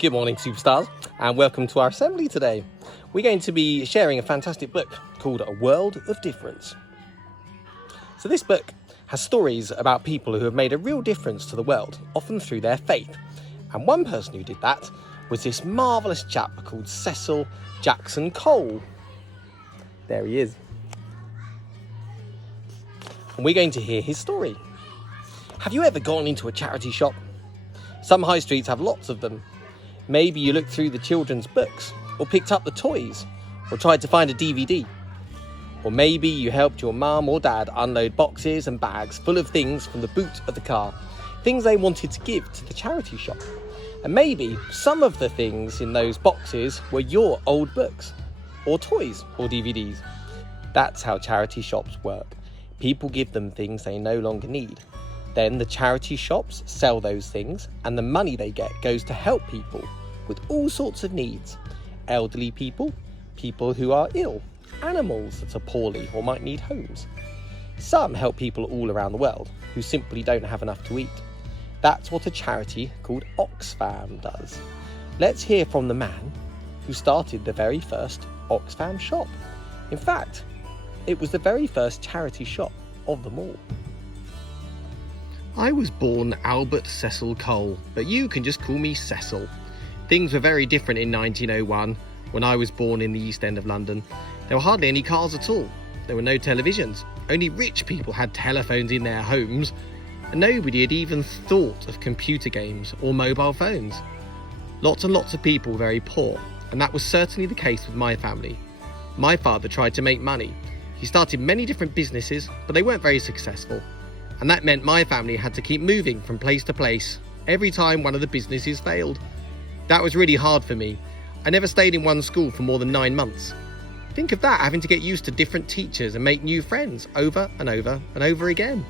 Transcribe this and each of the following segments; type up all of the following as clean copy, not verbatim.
Good morning, superstars, and welcome to our assembly today. We're going to be sharing a fantastic book called A World of Difference. So this book has stories about people who have made a real difference to the world, often through their faith. And one person who did that was this marvellous chap called Cecil Jackson Cole. There he is. And we're going to hear his story. Have you ever gone into a charity shop? Some high streets have lots of them. Maybe you looked through the children's books, or picked up the toys, or tried to find a DVD. Or maybe you helped your mum or dad unload boxes and bags full of things from the boot of the car, things they wanted to give to the charity shop. And maybe some of the things in those boxes were your old books, or toys, or DVDs. That's how charity shops work. People give them things they no longer need. Then the charity shops sell those things, and the money they get goes to help people with all sorts of needs. Elderly people, people who are ill, animals that are poorly or might need homes. Some help people all around the world who simply don't have enough to eat. That's what a charity called Oxfam does. Let's hear from the man who started the very first Oxfam shop. In fact, it was the very first charity shop of them all. I was born Albert Cecil Cole, but you can just call me Cecil. Things were very different in 1901 when I was born in the East End of London. There were hardly any cars at all. There were no televisions. Only rich people had telephones in their homes, and nobody had even thought of computer games or mobile phones. Lots and lots of people were very poor, and that was certainly the case with my family. My father tried to make money. He started many different businesses, but they weren't very successful. And that meant my family had to keep moving from place to place every time one of the businesses failed. That was really hard for me. I never stayed in one school for more than 9 months. Think of that, having to get used to different teachers and make new friends over and over and over again.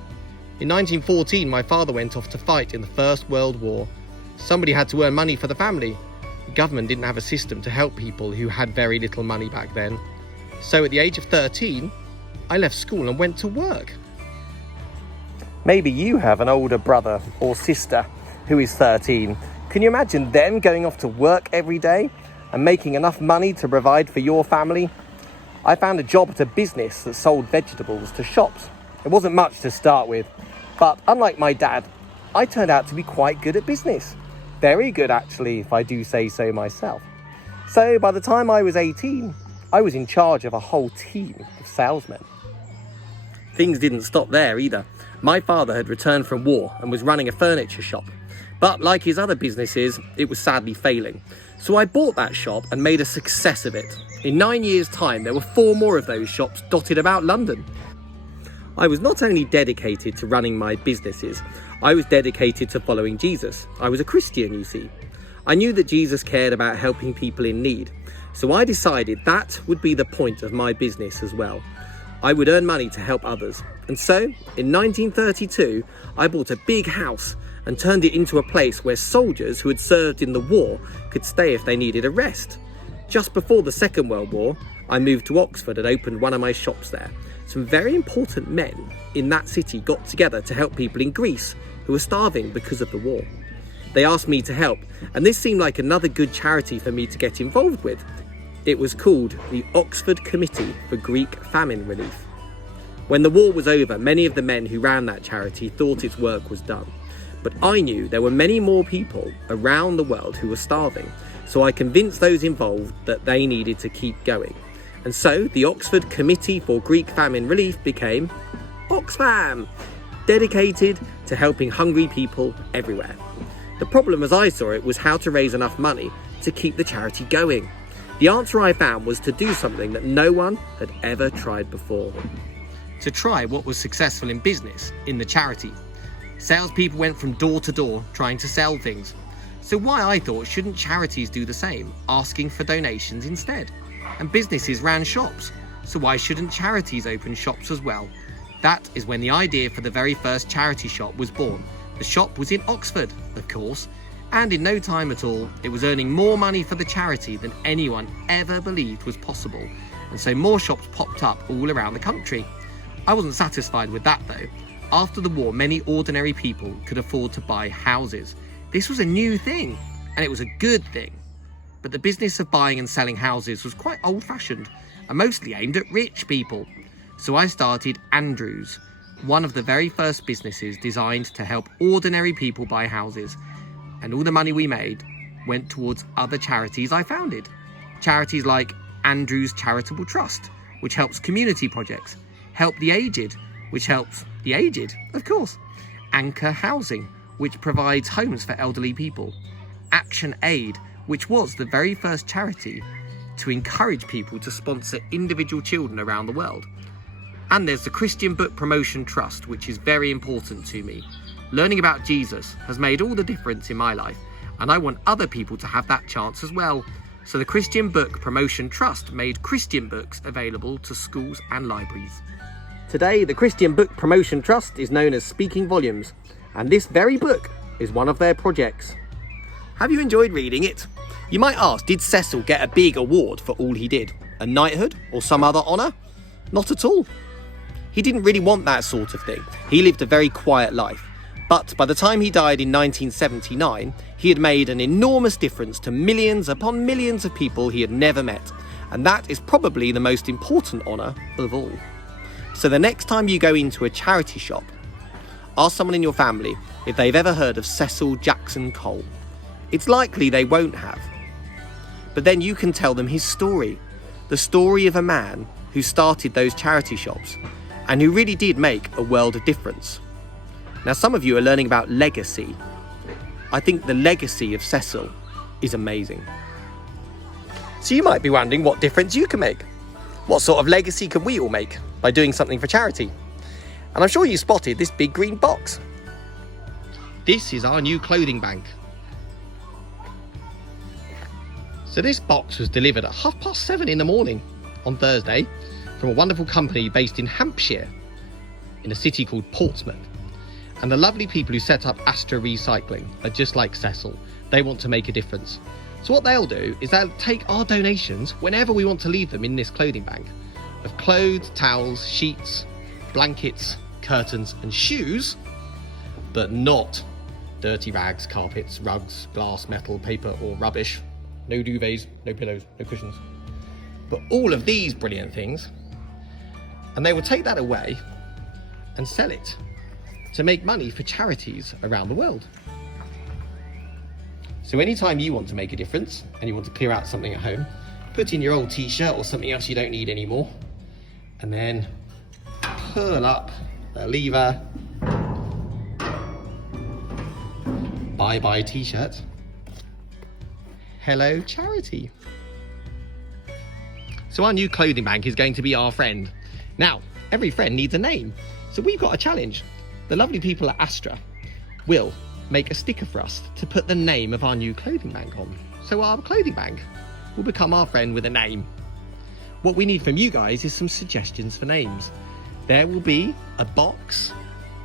In 1914, my father went off to fight in the First World War. Somebody had to earn money for the family. The government didn't have a system to help people who had very little money back then. So at the age of 13, I left school and went to work. Maybe you have an older brother or sister who is 13. Can you imagine them going off to work every day and making enough money to provide for your family? I found a job at a business that sold vegetables to shops. It wasn't much to start with, but unlike my dad, I turned out to be quite good at business. Very good, actually, if I do say so myself. So by the time I was 18, I was in charge of a whole team of salesmen. Things didn't stop there either. My father had returned from war and was running a furniture shop. But like his other businesses, it was sadly failing. So I bought that shop and made a success of it. In 9 years' time, there were 4 more of those shops dotted about London. I was not only dedicated to running my businesses, I was dedicated to following Jesus. I was a Christian, you see. I knew that Jesus cared about helping people in need. So I decided that would be the point of my business as well. I would earn money to help others. And so, in 1932, I bought a big house and turned it into a place where soldiers who had served in the war could stay if they needed a rest. Just before the Second World War, I moved to Oxford and opened one of my shops there. Some very important men in that city got together to help people in Greece who were starving because of the war. They asked me to help, and this seemed like another good charity for me to get involved with. It was called the Oxford Committee for Greek Famine Relief. When the war was over, many of the men who ran that charity thought its work was done. But I knew there were many more people around the world who were starving, so I convinced those involved that they needed to keep going. And so the Oxford Committee for Greek Famine Relief became Oxfam, dedicated to helping hungry people everywhere. The problem as I saw it was how to raise enough money to keep the charity going. The answer I found was to do something that no one had ever tried before. To try what was successful in business, in the charity. Salespeople went from door to door trying to sell things. So why, I thought, shouldn't charities do the same, asking for donations instead? And businesses ran shops, so why shouldn't charities open shops as well? That is when the idea for the very first charity shop was born. The shop was in Oxford, of course, and in no time at all, it was earning more money for the charity than anyone ever believed was possible. And so more shops popped up all around the country. I wasn't satisfied with that though. After the war, many ordinary people could afford to buy houses. This was a new thing. and it was a good thing. But the business of buying and selling houses was quite old-fashioned and mostly aimed at rich people. So I started Andrews, one of the very first businesses designed to help ordinary people buy houses. And all the money we made went towards other charities I founded. Charities like Andrews Charitable Trust, which helps community projects, Help the Aged, which helps the aged, of course, Anchor Housing, which provides homes for elderly people, Action Aid, which was the very first charity to encourage people to sponsor individual children around the world. And there's the Christian Book Promotion Trust, which is very important to me. Learning about Jesus has made all the difference in my life, and I want other people to have that chance as well. So the Christian Book Promotion Trust made Christian books available to schools and libraries. Today, the Christian Book Promotion Trust is known as Speaking Volumes, and this very book is one of their projects. Have you enjoyed reading it? You might ask, did Cecil get a big award for all he did? A knighthood or some other honour? Not at all. He didn't really want that sort of thing. He lived a very quiet life. But by the time he died in 1979, he had made an enormous difference to millions upon millions of people he had never met. And that is probably the most important honour of all. So the next time you go into a charity shop, ask someone in your family if they've ever heard of Cecil Jackson Cole. It's likely they won't have. But then you can tell them his story. The story of a man who started those charity shops and who really did make a world of difference. Now, some of you are learning about legacy. I think the legacy of Cecil is amazing. So you might be wondering what difference you can make. What sort of legacy can we all make by doing something for charity? And I'm sure you spotted this big green box. This is our new clothing bank. So this box was delivered at 7:30 in the morning on Thursday from a wonderful company based in Hampshire in a city called Portsmouth. And the lovely people who set up Astra Recycling are just like Cecil. They want to make a difference. So what they'll do is they'll take our donations whenever we want to leave them in this clothing bank of clothes, towels, sheets, blankets, curtains and shoes, but not dirty rags, carpets, rugs, glass, metal, paper or rubbish. No duvets, no pillows, no cushions. But all of these brilliant things, and they will take that away and sell it to make money for charities around the world. So anytime you want to make a difference and you want to clear out something at home, put in your old t-shirt or something else you don't need anymore, and then pull up the lever, bye-bye t-shirt, hello charity. So our new clothing bank is going to be our friend. Now, every friend needs a name, so we've got a challenge. The lovely people at Astra will make a sticker for us to put the name of our new clothing bank on. So our clothing bank will become our friend with a name. What we need from you guys is some suggestions for names. There will be a box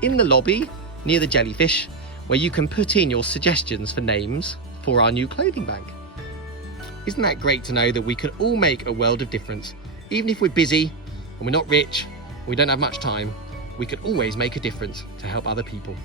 in the lobby near the jellyfish where you can put in your suggestions for names for our new clothing bank. Isn't that great to know that we can all make a world of difference? Even if we're busy and we're not rich, and we don't have much time, we can always make a difference to help other people.